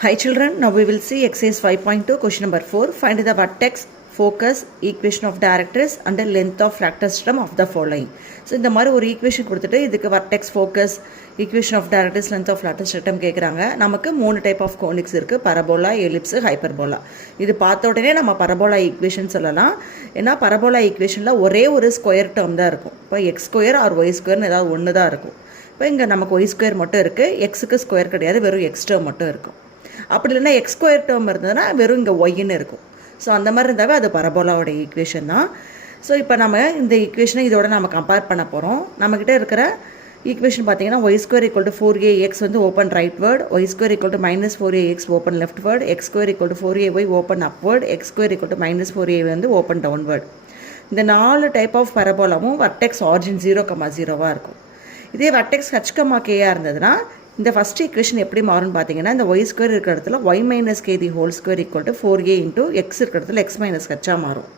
Hi children, now we will see exercise 5.2 question number 4. Find the vertex, focus, equation of directrix and the length of fractal system of the following. So இந்த மாதிரி ஒரு equation கொடுத்துட்டு இதுக்கு vertex, focus, equation of directrix, length of fractal system கேட்குறாங்க. நமக்கு 3 type of conics இருக்குது, parabola, ellipse, hyperbola. இது பார்த்த உடனே நம்ம பரபோலா ஈக்குவேஷன் சொல்லலாம். ஏன்னா பரபோலா ஈக்குவேஷனில் ஒரே ஒரு ஸ்கொயர் டேர்ம் தான் இருக்கும். இப்போ எக்ஸ் ஸ்கொயர் ஆர் ஒய் ஸ்கொயர்னு ஏதாவது ஒன்று தான் இருக்கும். இப்போ இங்கே நமக்கு ஒய் ஸ்கொயர் மட்டும் இருக்குது, எக்ஸுக்கு ஸ்கொயர் கிடையாது, வெறும் எக்ஸ் டேர்ம் மட்டும் இருக்கும். அப்படி இல்லைன்னா எக்ஸ் ஸ்கொயர் டேர்ம் இருந்ததுன்னா வெறும் இங்கே ஒய்ன்னு இருக்கும். ஸோ அந்த மாதிரி இருந்தாவே அது பரபோலாவோட ஈக்குவேஷன் தான். ஸோ இப்போ நம்ம இந்த ஈக்குவேஷனை இதோட நம்ம கம்பேர் பண்ண போகிறோம். நம்மக்கிட்ட இருக்கிற ஈக்குவேஷன் பார்த்தீங்கன்னா y square equal to 4ax வந்து open rightward, y square equal to -4ax open leftward, x square equal to 4ay open upward, x square equal to -4a வந்து ஓப்பன் டவுன்வேர்ட். இந்த 4 type of பரபோலாவும் vertex origin 0,0 இருக்கும். இதே vertex h,k இருந்ததுன்னா இந்த first equation எப்படி மாறும்னு பார்த்தீங்கன்னா, இந்த ஒய் ஸ்கொயர் இருக்கிற இடத்துல y minus k the whole square equal to 4a into x இருக்கிற இடத்துல எக்ஸ் மைனஸ் ஹச்சாக மாறும்.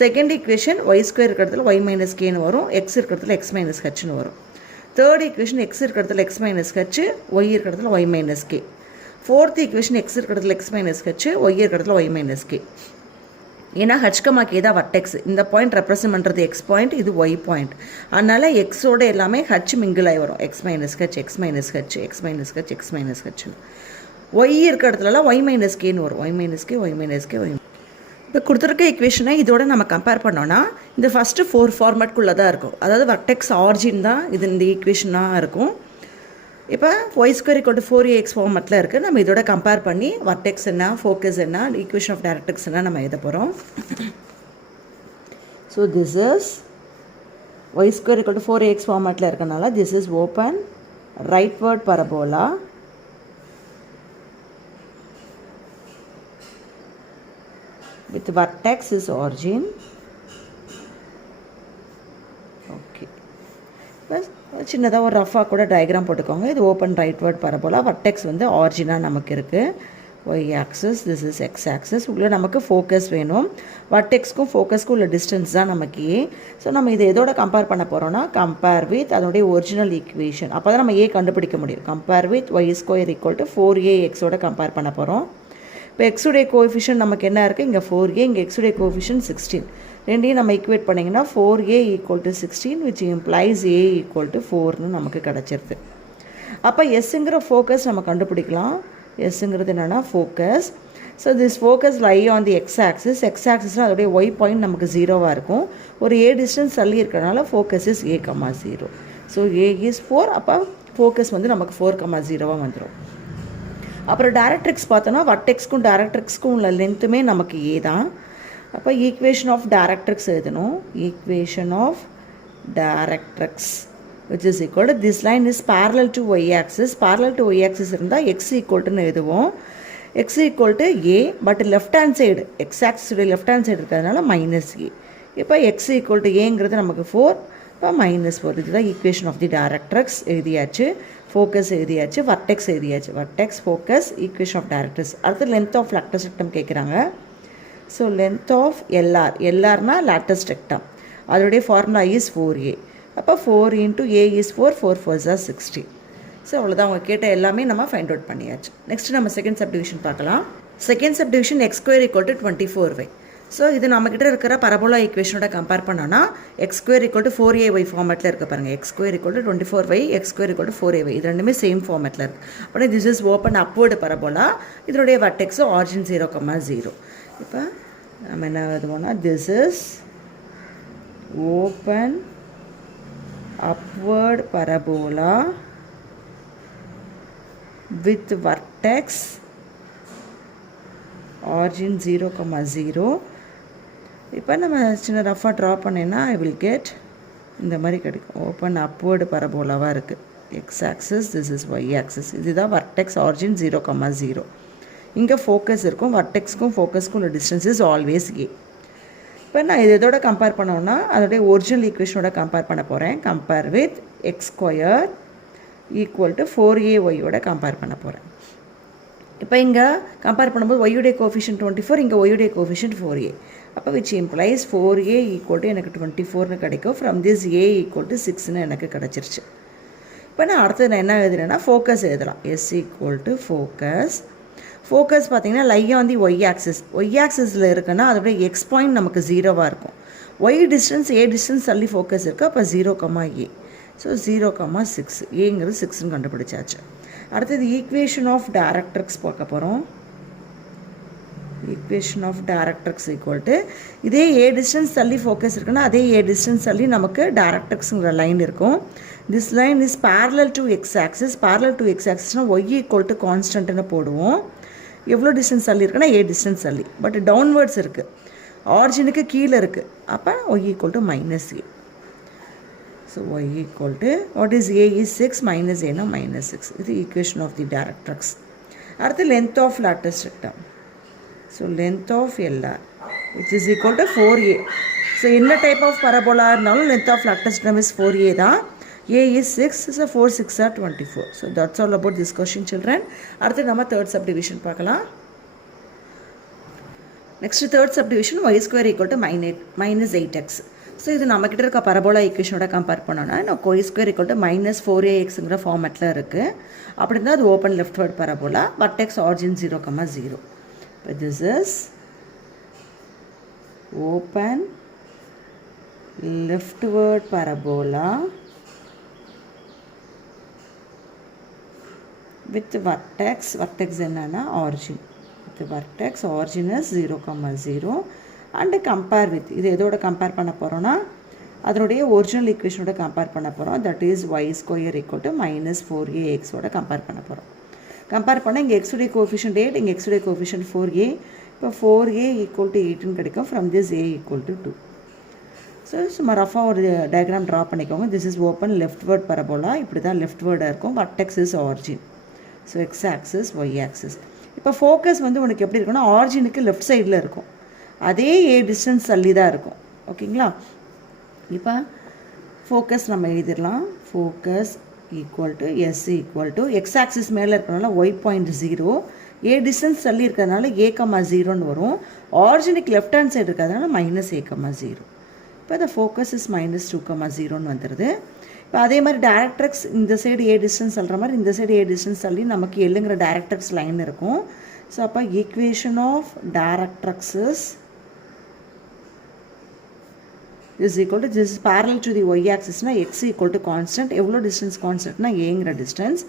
செகண்ட் ஈக்குவேஷன் ஒய் ஸ்கொயர் இருக்கிற இடத்துல ஒய் மைனஸ் கேன்னு வரும், எக்ஸ் இருக்கிற இடத்துல எக்ஸ் மைனஸ் ஹச்னு வரும். தேர்ட் ஈக்குவேஷன் எக்ஸ் இருக்கிற இடத்துல எக்ஸ் மைனஸ் ஹச், ஒய் இருக்கிற இடத்துல y minus k. Fourth equation x இருக்கிற இடத்துல எக்ஸ் மைனஸ் ஹச், ஒய் இருக்கிற இடத்துல ஒய் மைனஸ் கே. ஏன்னா h,k தான் வர்டெக்ஸ். இந்த பாயிண்ட் ரெப்ரசன்ட் பண்ணுறது எக்ஸ் பாயிண்ட், இது ஒய் பாயிண்ட். அதனால் எக்ஸோட எல்லாமே ஹச் மிங்கிள் ஆகி வரும். X minus h, x minus h, x minus h, x minus ஹச்னு. ஒய் இருக்கிற இடத்துலலாம் ஒய் மைனஸ் கேன்னு வரும். Y minus k, y minus k, y. இப்போ கொடுத்துருக்க ஈக்குவேஷனை இதோட நம்ம கம்பேர் பண்ணோன்னா இந்த ஃபஸ்ட்டு 4 ஃபார்மேட்குள்ளே தான் இருக்கும். அதாவது வர்டெக்ஸ் ஆரிஜின் தான் இது, இந்த ஈக்குவேஷனாக இருக்கும். இப்போ Y square equal to 4ax ஃபார்மேட்டில் இருக்குது. நம்ம இதோட கம்பேர் பண்ணி வர்டெக்ஸ் என்ன, ஃபோக்கஸ் என்ன, ஈக்குவேஷன் ஆஃப் டைரக்ட்ரிக்ஸ் என்ன நம்ம எழுத போகிறோம். So this is y square equal to 4ax ஃபார்மேட்டில் இருக்கனால this is open rightward parabola with vertex is origin. Okay, பஸ் சின்னதாக ஒரு ரஃபாக கூட டயக்ராம் போட்டுக்கோங்க. இது ஓப்பன் ரைட்வர்ட் பரபோலா, வர்டெக்ஸ் வந்து ஆரிஜினாக நமக்கு இருக்குது. Y axis, this is x axis. உள்ள நமக்கு ஃபோக்கஸ் வேணும். வர்டெக்ஸ்க்கும் ஃபோக்கஸ்க்கும் உள்ள டிஸ்டன்ஸ் தான் நமக்கு ஏ. ஸோ நம்ம இதை எதோட கம்பேர் பண்ண போகிறோம்னா, கம்பேர் வித் அதனுடைய ஒரிஜினல் ஈக்குவேஷன். அப்போ தான் நம்ம ஏ கண்டுபிடிக்க முடியும். Compare with y square equal to 4ax compare பண்ண போகிறோம். இப்போ எக்ஸுடைய கோஎஃபிஷியன்ட் நமக்கு என்ன இருக்குது, இங்கே 4a, இங்கே எக்ஸுடைய கோஎஃபிஷியன்ட் 16. ரெண்டையும் நம்ம ஈக்குவேட் பண்ணிங்கன்னா 4a equal to 16 which implies a equal to 4னு நமக்கு கிடச்சிருது. அப்போ எஸ்ஸுங்கிற ஃபோக்கஸ் நம்ம கண்டுபிடிக்கலாம். எஸ்ஸுங்கிறது என்னென்னா focus. So this focus lie on the x axis. X ஆக்சிஸ்னால் அதோடைய ஒய் பாயிண்ட் நமக்கு 0வாக இருக்கும். ஒரு a டிஸ்டன்ஸ் தள்ளி இருக்கிறனால focus is a,0. So a is 4. அப்போ ஃபோக்கஸ் வந்து நமக்கு 4,0 வந்துடும். அப்புறம் டைரக்ட்ரிக்ஸ் பார்த்தோன்னா வர்டெக்ஸ்க்கும் டைரக்ட்ரிக்ஸ்க்கும் உள்ள லென்த்துமே நமக்கு ஏ தான். அப்போ ஈக்குவேஷன் ஆஃப் டைரக்ட்ரிக்ஸ் எழுதணும். Equation of directrix which is equal to this line is parallel to y axis. Parallel to y axis இருந்தால் எக்ஸ் ஈக்குவல்ட்டுன்னு எழுதுவோம். X equal to a, but left hand side x ஆக்சிஸுடைய left hand side இருக்கிறதுனால -a. இப்போ x equal to ஏங்கிறது நமக்கு 4, இப்போ -4. இதுதான் ஈக்குவேஷன் ஆஃப் தி டைரக்ட்ரிக்ஸ் எழுதியாச்சு. ஃபோக்கஸ் எழுதியாச்சு, வர்டெக்ஸ் எழுதியாச்சு. Vertex, focus, equation of directrix. அடுத்து லென்த் ஆஃப் லாட்டஸ் ரெக்டம் கேட்குறாங்க. ஸோ லென்த் ஆஃப் எல்ஆர், எல்ஆர்னா லாட்டஸ் ரெக்டம், அதோடைய ஃபார்முலா இஸ் 4a. அப்போ 4 into a is 4, 4 4s are 60. So அவ்வளோதான், அவங்க கேட்ட எல்லாமே நம்ம ஃபைண்ட் அவுட் பண்ணியாச்சு. நெக்ஸ்ட் நம்ம செகண்ட் சப்டிவிஷன் பார்க்கலாம். Second subdivision x square equal to 24y. So இது நம்மக்கிட்ட இருக்கிற பரபோலா ஈக்குவேஷனோட கம்பேர் பண்ணோன்னா x square equal to 4ay ஃபார்மேட்டில் இருக்க பாருங்கள். X square equal to 24y, x square equal to 4ay, இது ரெண்டுமே சேம் ஃபார்மேட்டில் இருக்குது. அப்படின்னா this is open upward parabola. இதனுடைய வர்டெக்ஸ் ஆரிஜின் 0,0. இப்போ நம்ம என்ன எழுதுவோம்னா, this is open upward parabola with vertex origin 0,0. இப்போ நம்ம சின்ன ரஃபாக ட்ரா பண்ணேன்னா ஐ வில் கெட் இந்த மாதிரி கிடைக்கும். ஓப்பன் அப்வர்டு பரபோலாவாக இருக்குது. X axis, this is y axis. இதுதான் வர்டெக்ஸ் ஆரிஜின் 0,0. இங்கே ஃபோக்கஸ் இருக்கும். வர்டெக்ஸ்க்கும் ஃபோக்கஸ்க்கும் உள்ள டிஸ்டன்ஸ் இஸ் ஆல்வேஸ் ஏ. இப்போ நான் இது இதோட கம்பேர் பண்ணோன்னா அதோடைய ஒரிஜினல் ஈக்குவேஷனோட கம்பேர் பண்ண போகிறேன். Compare with X square equal to 4ay compare பண்ண போகிறேன். இப்போ இங்கே கம்பேர் பண்ணும்போது ஒய்யுடைய கோஎஃபிஷியன்ட் 24, இங்கே ஒய்யுடைய கோஎஃபிஷியன்ட் 4a. அப்போ which implies 4a equal to எனக்கு 24னு கிடைக்கும். From this a equal to 6ன்னு எனக்கு கிடச்சிருச்சு. இப்போ நான் அடுத்தது நான் என்ன எழுதுறேன்னா ஃபோக்கஸ் எழுதலாம். S equal to focus focus பார்த்தீங்கன்னா லையாக வந்து ஒய் ஆக்சிஸில் இருக்குன்னா அதோட எக்ஸ் பாயிண்ட் நமக்கு 0வாக இருக்கும். ஒய் டிஸ்டன்ஸ் ஏ டிஸ்டன்ஸ் தள்ளி ஃபோக்கஸ் இருக்குது. அப்போ 0, A. ஸோ 0, 6 ஏங்கிறது 6ன்னு கண்டுபிடிச்சாச்சு. அடுத்தது ஈக்குவேஷன் ஆஃப் டைரக்ட்ரிக்ஸ் பார்க்க போகிறோம். Equation of directrix equal to இதே ஏ டிஸ்டன்ஸ் தள்ளி ஃபோக்கஸ் இருக்குன்னா அதே ஏ டிஸ்டன்ஸ் தள்ளி நமக்கு டைரக்ட்ரிக்ஸுங்கிற லைன் இருக்கும். This line is parallel to x axis. parallel to x ஆக்சிஸ்னால் ஒய் ஈக்குவல் டு கான்ஸ்டன்ட்னு போடுவோம். எவ்வளோ டிஸ்டன்ஸ் தள்ளி இருக்குன்னா ஏ டிஸ்டன்ஸ் தள்ளி, பட் டவுன்வர்ட்ஸ் இருக்குது, ஆரிஜினுக்கு கீழே இருக்குது. அப்போ y equal to -A. So y equal to what is a is 6 minus ஏனா -6. இது ஈக்குவேஷன் ஆஃப் தி டைரக்ட்ரிக்ஸ். அடுத்து length of latus rectum. So length of LR which is equal to 4A. So என்ன type of parabola இருந்தாலும் length of latus rectum is 4A தான். A is 6, so 4 6 are 24. So that's all about this question, children. அடுத்து நம்ம third subdivision பார்க்கலாம். Next third subdivision y square equal to minus 8x. So இது நம்மக்கிட்ட இருக்க parabola ஈக்குவேஷனோட compare பண்ணோன்னா நம்ம y square equal to -4axங்கிற ஃபார்மேட்டில் இருக்குது. அப்படி இருந்தால் அது open leftward parabola, vertex origin 0, 0. But this is open leftward parabola with vertex என்னன்னா origin. With vertex origin is 0, 0 and compare with இது எதோட கம்பேர் பண்ண போகிறோன்னா அதனுடைய ஒரிஜினல் ஈக்குவேஷனோட கம்பேர் பண்ண போகிறோம். That is y square equal to -4ax ஓட compare பண்ண போகிறோம். கம்பேர் பண்ணால் இங்கே எக்ஸுடைய கோஃபிஷியன்ட் 8, இங்கே எக்ஸுடைய கோஃபிஷியன்ட் 4a. இப்போ 4a equal to 8ன்னு கிடைக்கும். From this a equal to 2. So சும்மா ரஃபாக ஒரு டயக்ராம் ட்ரா பண்ணிக்கோங்க. This is open leftward parabola. இப்படி தான் லெஃப்ட்வர்டாக இருக்கும். vertex is origin. So x axis y axis. இப்போ ஃபோக்கஸ் வந்து உனக்கு எப்படி இருக்குன்னா ஆரிஜினுக்கு லெஃப்ட் சைடில் இருக்கும், அதே ஏ டிஸ்டன்ஸ் தள்ளி தான் இருக்கும். ஓகேங்களா? இப்போ ஃபோக்கஸ் நம்ம எழுதிடலாம். Focus equal to S equal to x axis மேலே இருக்கிறனால ஒய் பாயிண்ட் 0, ஏ டிஸ்டன்ஸ் தள்ளி இருக்கிறதுனால A, 0ன்னு வரும். ஆரிஜினுக்கு லெஃப்ட் ஹேண்ட் சைடு இருக்கிறதுனால -A, 0. இப்போ the focus is -2, 0ன்னு வந்துடுது. இப்போ அதே மாதிரி டைரக்ட்ரிக்ஸ் இந்த சைடு ஏ டிஸ்டன்ஸ் சொல்கிற மாதிரி இந்த சைடு ஏ டிஸ்டன்ஸ் தள்ளி நமக்கு எல்லுங்கிற டைரக்ட்ரிக்ஸ் லைன் இருக்கும். ஸோ அப்போ equation of directrix is equal to this is parallel to the y axisனா x equal to constant. எவ்வளோ டிஸ்டன்ஸ் கான்ஸ்டன்ட்னா ஏங்கிற டிஸ்டன்ஸ்.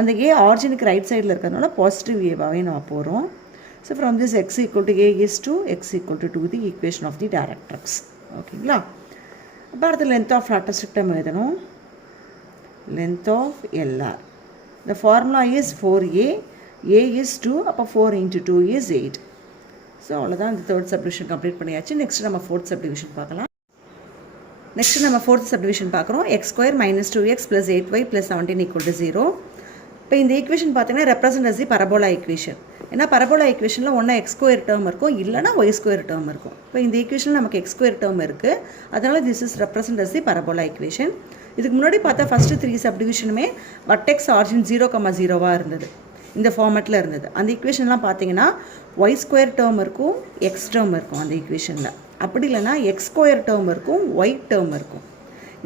அந்த ஏ ஆரிஜினுக்கு ரைட் சைடில் இருக்கிறதுனால பாசிட்டிவ் ஏவாகவே நம்ம போகிறோம். So from this x equal to a is to x equal to 2 the equation of the directrix. ஓகேங்களா? அப்போ அடுத்து லென்த் ஆஃப் லேட்டிஸ் ரெக்டம் எழுதணும். length of LR. The formula is 4a, a is 2, அப்போ 4 into 2 is 8. So அவ்வளோதான் இந்த third subdivision complete பண்ணியாச்சு. Next நம்ம fourth subdivision பார்க்கலாம். நெக்ஸ்ட் நம்ம ஃபோர்த் சப்டிவிஷன் பார்க்குறோம். x square minus 2x plus 8y plus 17 equal to 0. இப்போ இந்த ஈக்குவேஷன் பார்த்தீங்கன்னா represent as the parabola equation. ஏன்னா பரபோலா ஈக்குவேஷனில் ஒன்றா எக்ஸ் ஸ்கொயர் டேர்ம் இருக்கும், இல்லைனா ஒய் ஸ்கொயர் டேர்ம் இருக்கும். இப்போ இந்த ஈக்குவேஷனில் நமக்கு எக்ஸ் ஸ்கொயர் டேர்ம் இருக்குது, அதனால் this is represent as the parabola equation. இதுக்கு முன்னாடி பார்த்தா ஃபஸ்ட்டு 3 சப்டிவிஷனுமே vertex origin 0, 0வாக இருந்தது, இந்த ஃபார்மேட்டில் இருந்தது. அந்த ஈக்குவேஷன்லாம் பார்த்தீங்கன்னா ஒய் ஸ்கொயர் டேர்ம் இருக்கும், எக்ஸ் டேர்ம் இருக்கும் அந்த ஈக்குவேஷனில். அப்படி இல்லைனா எக்ஸ் ஸ்கொயர் டேர்ம் இருக்கும், ஒய் டேர்ம் இருக்கும்.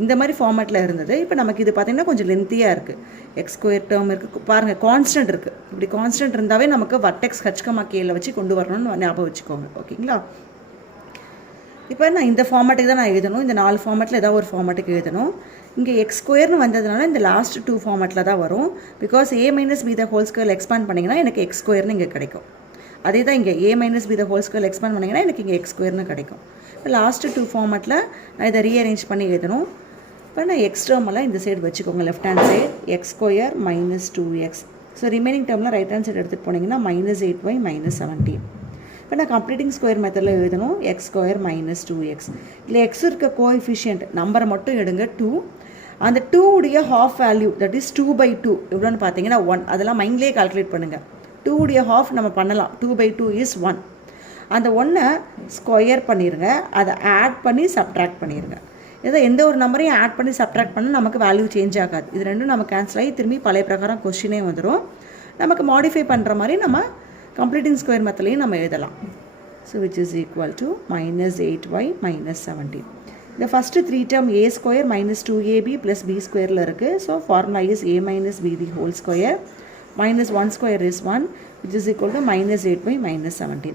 இந்த மாதிரி ஃபார்மேட்டில் இருந்தது. இப்போ நமக்கு இது பார்த்திங்கன்னா கொஞ்சம் லென்த்தியாக இருக்குது. எக்ஸ் ஸ்கொயர் டேர்ம் இருக்குது, பாருங்கள் கான்ஸ்டன்ட் இருக்குது. இப்படி கான்ஸ்டன்ட் இருந்தாவே நமக்கு vertex ஹச்கமாக்கியில் வச்சு கொண்டு வரணும்னு ஞாபகம் வச்சுக்கோங்க. ஓகேங்களா? இப்போ நான் இந்த ஃபார்மேட்டுக்கு தான் நான் எழுதணும். இந்த 4 ஃபார்மேட்டில் ஏதாவது ஒரு ஃபார்மேட்டுக்கு எழுதணும். இங்கே எக்ஸ் ஸ்கொயர்னு வந்ததுனால இந்த லாஸ்ட் 2 ஃபார்மேட்டில் தான் வரும். Because a minus b the whole square expand பண்ணிங்கன்னா எனக்கு எக்ஸ் ஸ்கொயர்னு இங்கே கிடைக்கும். அதே தான் இங்கே a minus b the whole square expand பண்ணிங்கன்னா எனக்கு இங்கே எக்ஸ் ஸ்கொயர்னு கிடைக்கும். இப்போ லாஸ்ட்டு 2 ஃபார்மேட்டில் நான் இதை ரீஅரேஞ்ச் பண்ணி எழுதணும். இப்போ நான் எக்ஸ் டேர்மெல்லாம் இந்த சைடு வச்சுக்கோங்க, left hand side X square minus 2x. So remaining டேர்மில் ரைட் ஹேண்ட் சைடு எடுத்துகிட்டு போனீங்கன்னா -8y - 17. இப்போ நான் கம்ப்ளீட்டிங் ஸ்கொயர் மெத்தடில் எழுதணும். X square minus 2x. இல்லை எக்ஸ் இருக்க கோஎஃபிஷியன்ட் நம்பரை மட்டும் எடுங்க 2. அந்த 2 உடைய ஹாஃப் வேல்யூ தட் இஸ் 2/2 எவ்வளோன்னு பார்த்தீங்கன்னா 1. அதெல்லாம் மைண்ட்லேயே கால்குலேட் பண்ணுங்கள். 2 உடைய ஹாஃப் நம்ம பண்ணலாம். 2/2 இஸ் 1. அந்த 1ஐ ஸ்கொயர் பண்ணிடுங்க, அதை ஆட் பண்ணி சப்ட்ராக்ட் பண்ணிடுங்க. ஏதோ எந்த ஒரு நம்பரையும் ஆட் பண்ணி சப்ட்ராக்ட் பண்ணால் நமக்கு வேல்யூ சேஞ்ச் ஆகாது. இது ரெண்டும் நம்ம கேன்சல் ஆகி திரும்பி பழைய பிரகாரம் கொஸ்டினே வந்துடும். நமக்கு மாடிஃபை பண்ணுற மாதிரி நம்ம கம்ப்ளீட்டிங் ஸ்கொயர் மெத்தட்லையும் நம்ம எழுதலாம். So which is equal to -8y - 17. இந்த first 3 term a square - 2ab + b ஸ்கொயரில் இருக்குது. So formula is a - b the whole square -1 square is 1, which is equal to minus 8 by minus 17.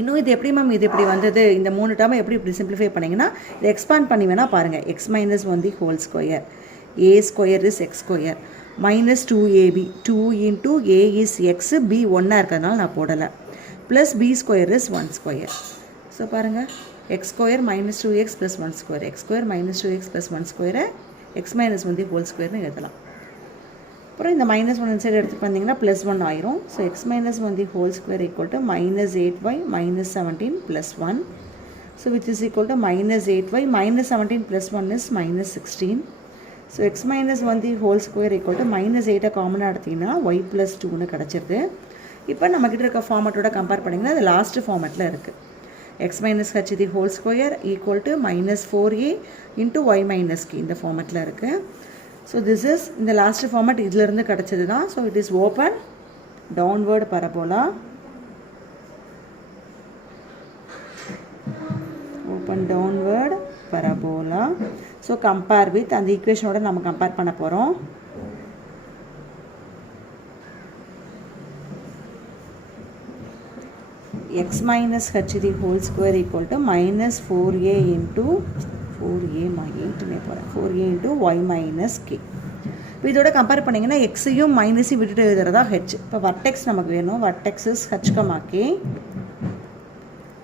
இன்னும் இது எப்படி ma'am இது இப்படி வந்தது, இந்த 3 டேர்மை எப்படி இப்படி சிம்பிளிஃபை பண்ணிங்கன்னா இதை எக்ஸ்பேண்ட் பண்ணி வேணால் பாருங்கள். X minus 1 the whole square, a square is x square minus 2ab, 2 into a is x, b ஒன்றா இருக்கிறதுனால நான் போடலை, plus b square is 1 square. So பாருங்கள், x square minus 2x plus 1 square, x square minus 2x plus 1 ஸ்கொயரை X minus 1 the whole ஸ்கொயர்னு எழுதலாம். அப்புறம் இந்த மைனஸ் 1 சைடு எடுத்து பார்த்தீங்கன்னா ப்ளஸ் 1 ஆயிரும். So X minus 1 the whole square equal to minus 8y minus 17 plus 1. So which is equal to minus 8y minus 17 plus 1 is minus 16. So X minus 1 the whole square equal to minus 8 காமனாக எடுத்திங்கன்னா Y plus 2ன்னு கிடச்சிருது. இப்போ நம்மக்கிட்ட இருக்க ஃபார்மேட்டோட compare பண்ணிங்கன்னா அது last ஃபார்மேட்டில் இருக்குது. X minus h the whole square equal to minus 4a into y minus k இந்த ஃபார்மேட்டில் இருக்குது. So this is in the last format இதிலிருந்து கிடைச்சது தான். So it is open downward parabola, open downward parabola. So compare with அந்த ஈக்குவேஷனோட நம்ம compare பண்ண போகிறோம். x minus h the whole square equal to minus 4a into 4a into y minus k. இப்போ இதோட compare பண்ணிங்கன்னா எக்ஸையும் மைனஸையும் விட்டுட்டு எழுதுறதா ஹெச். இப்போ vertex நமக்கு வேணும், vertex is H comma K.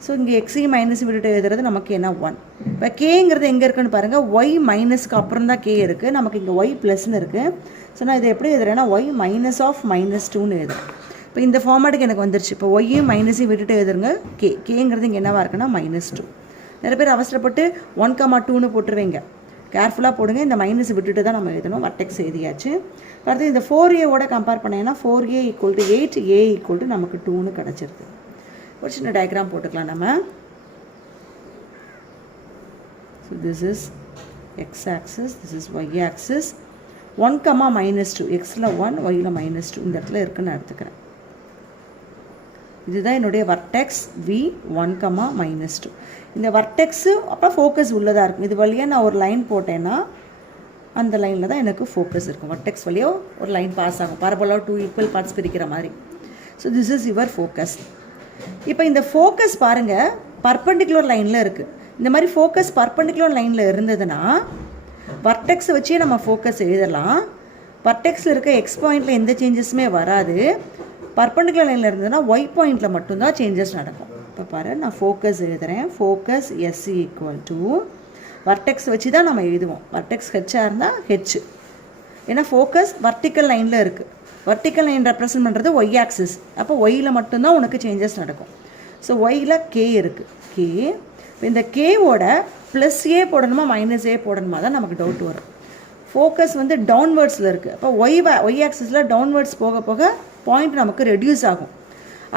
So இங்கே எக்ஸையும் மைனஸையும் விட்டுட்டு எழுதுறது நமக்கு என்ன 1. இப்போ கேங்கிறது எங்கே இருக்குன்னு பாருங்கள், ஒய் மைனஸ்க்கு அப்புறம் தான் கே இருக்குது, நமக்கு இங்கே ஒய் ப்ளஸ்ன்னு இருக்குது. ஸோ நான் இதை எப்படி எழுதுறேன்னா ஒய் மைனஸ் ஆஃப் மைனஸ் 2ன்னு எழுதுறேன். இப்போ இந்த ஃபார்மேட்டுக்கு எனக்கு வந்துருச்சு. இப்போ ஒய்யும் மைனஸையும் விட்டுட்டு எழுதுருங்க, கேங்கிறது இங்கே என்னவாக இருக்குன்னா மைனஸ் 2. நிறைய பேர் அவசரப்பட்டு 1,2ன்னு போட்டுருவீங்க, கேர்ஃபுல்லாக போடுங்க. இந்த மைனஸ் விட்டுட்டு தான் நம்ம எழுதணும். வர்டெக்ஸ் எழுதியாச்சு. அடுத்து இந்த 4a கம்பேர் பண்ணிங்கன்னா 4a equal to 8, a equal to நமக்கு 2ன்னு கிடச்சிருக்கு. ஒரு சின்ன டயக்ராம் போட்டுக்கலாம் நம்ம. So this is x axis, this is y axis. 1, -2, எக்ஸில் 1, ஒய்யில் -2 இந்த இடத்துல இருக்குன்னு எடுத்துக்கிறேன். இதுதான் என்னுடைய வர்டெக்ஸ் v1, -2. இந்த வர்டெக்ஸு அப்போ ஃபோக்கஸ் உள்ளதாக இருக்கும். இது வழியாக நான் ஒரு லைன் போட்டேன்னா அந்த லைனில் தான் எனக்கு ஃபோக்கஸ் இருக்கும். வர்டெக்ஸ் வழியாக ஒரு லைன் பாஸ் ஆகும், பரபோலா 2 ஈக்குவல் பார்ட்ஸ் பிரிக்கிற மாதிரி. So this is your focus. இப்போ இந்த ஃபோக்கஸ் பாருங்கள் பர்பெண்டிகுலர் லைனில் இருக்குது. இந்த மாதிரி ஃபோக்கஸ் பர்பெண்டிகுலர் லைனில் இருந்ததுன்னா வர்டெக்ஸை வச்சே நம்ம ஃபோக்கஸ் எழுதலாம். வர்டெக்ஸில் இருக்க எக்ஸ் பாயிண்டில் எந்த சேஞ்சஸுமே வராது. பர்பெண்டிகுலர் லைனில் இருந்ததுன்னா ஒய் பாயிண்டில் மட்டும்தான் சேஞ்சஸ் நடக்கும். இப்போ பாரு, நான் ஃபோக்கஸ் எழுதுகிறேன். Focus S equal to vertex வச்சு தான் நம்ம எழுதுவோம். வர்டெக்ஸ் ஹெச்சாக இருந்தால் ஹெச், ஏன்னா ஃபோக்கஸ் வர்டிக்கல் லைனில் இருக்குது. வர்டிக்கல் லைன் ரெப்ரசன்ட் பண்ணுறது ஒய் ஆக்சிஸ். அப்போ ஒய்யில் மட்டும்தான் உனக்கு சேஞ்சஸ் நடக்கும். ஸோ ஒய்யில் கே இருக்குது, கே. இப்போ இந்த கேவோட ப்ளஸ் ஏ போடணுமா மைனஸ் ஏ போடணுமா தான் நமக்கு டவுட் வரும். ஃபோக்கஸ் வந்து டவுன்வேர்ட்ஸில் இருக்குது. அப்போ ஒய் ஆக்சிஸில் டவுன்வேர்ட்ஸ் போக போக பாயிண்ட் நமக்கு ரெடியூஸ் ஆகும்,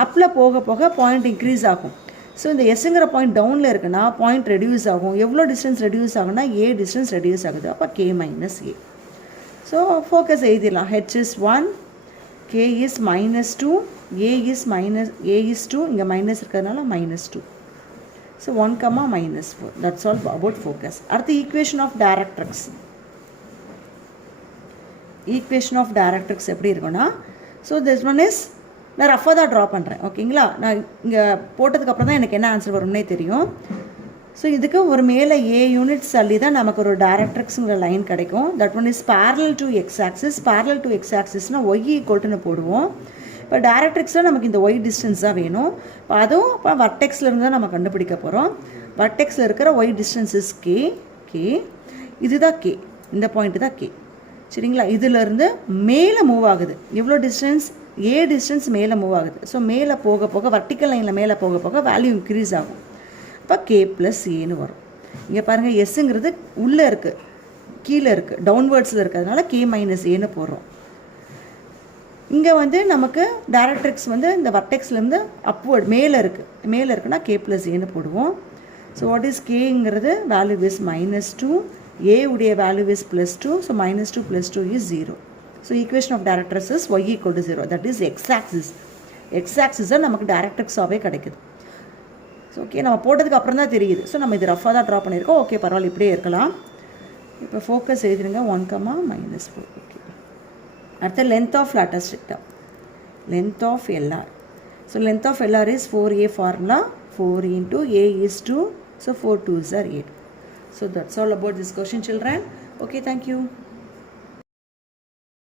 அப்பில் போக போக பாயிண்ட் இன்க்ரீஸ் ஆகும். ஸோ இந்த எஸ்ங்கிற பாயிண்ட் டவுனில் இருக்குன்னா பாயிண்ட் ரெடியூஸ் ஆகும். எவ்வளோ டிஸ்டன்ஸ் ரெடியூஸ் ஆகும்னா ஏ டிஸ்டன்ஸ் ரெடியூஸ் ஆகுது. அப்போ k minus a. So focus எழுதிடலாம். H is 1, k is -2, a is 2, இங்கே மைனஸ் இருக்கிறதுனால -2. So 1, -4. That's all about focus. அடுத்து equation of directrix. Equation of directrix எப்படி இருக்குன்னா, ஸோ திஸ் ஒன் இஸ், நான் ரஃபாக தான் ட்ரா பண்ணுறேன், ஓகேங்களா. நான் இங்கே போட்டதுக்கப்புறம் தான் எனக்கு என்ன ஆன்சர் வரும்னே தெரியும். ஸோ இதுக்கு ஒரு மேலே ஏ யூனிட்ஸ் தள்ளி தான் நமக்கு ஒரு டைரக்ட்ரிக்ஸுங்கிற லைன் கிடைக்கும். That one is parallel to x axis. Parallel to x ஆக்சிஸ்னால் ஒய் ஈக்குவல்ட்டுன்னு போடுவோம். இப்போ டைரக்ட்ரிக்ஸில் நமக்கு இந்த ஒய் டிஸ்டன்ஸ் தான் வேணும். இப்போ அதுவும் இப்போ வர்டெக்ஸ்லேருந்து தான் நம்ம கண்டுபிடிக்க போகிறோம். வர்டெக்ஸில் இருக்கிற y distance is k, k. இதுதான் கே, இந்த பாயிண்ட்டு தான் கே, சரிங்களா. இதிலேருந்து மேலே மூவ் ஆகுது. எவ்வளோ டிஸ்டன்ஸ்? ஏ டிஸ்டன்ஸ் மேலே மூவ் ஆகுது. ஸோ மேலே போக போக வர்டிக்கல் லைனில் மேலே போக போக வேல்யூ இன்க்ரீஸ் ஆகும். அப்போ கே ப்ளஸ் ஏன்னு வரும். இங்கே பாருங்கள், எஸ்ஸுங்கிறது உள்ளே இருக்குது, கீழே இருக்குது, டவுன்வேர்ட்ஸில் இருக்கிறதுனால கே மைனஸ் ஏன்னு போடுறோம். இங்கே வந்து நமக்கு டைரக்ட்ரிக்ஸ் வந்து இந்த வர்டெக்ஸ்லேருந்து அப்வர்ட் மேலே இருக்குன்னா கே ப்ளஸ் ஏன்னு போடுவோம். ஸோ வாட் இஸ் கேங்கிறது வேல்யூ இஸ் -2, ஏ உடைய value is +2. So -2 + 2 is 0. So equation of directrix is y equal to 0. That is x axis. X axis தான் நமக்கு டைரக்ட்ரிக்ஸாகவே கிடைக்குது. ஸோ ஓகே, நம்ம போட்டதுக்கு அப்புறம் தான் தெரியுது. ஸோ நம்ம இது ரஃபாக தான் ட்ரா பண்ணியிருக்கோம். ஓகே, பரவாயில்ல, இப்படியே இருக்கலாம். இப்போ ஃபோக்கஸ் எழுதிருங்க 1, -4. ஓகே, அடுத்த length of latus rectum. length of LR. So length of LR is 4A formula, 4 into A is 2, so 4 2s are 8. So that's all about this question, children. Okay, thank you.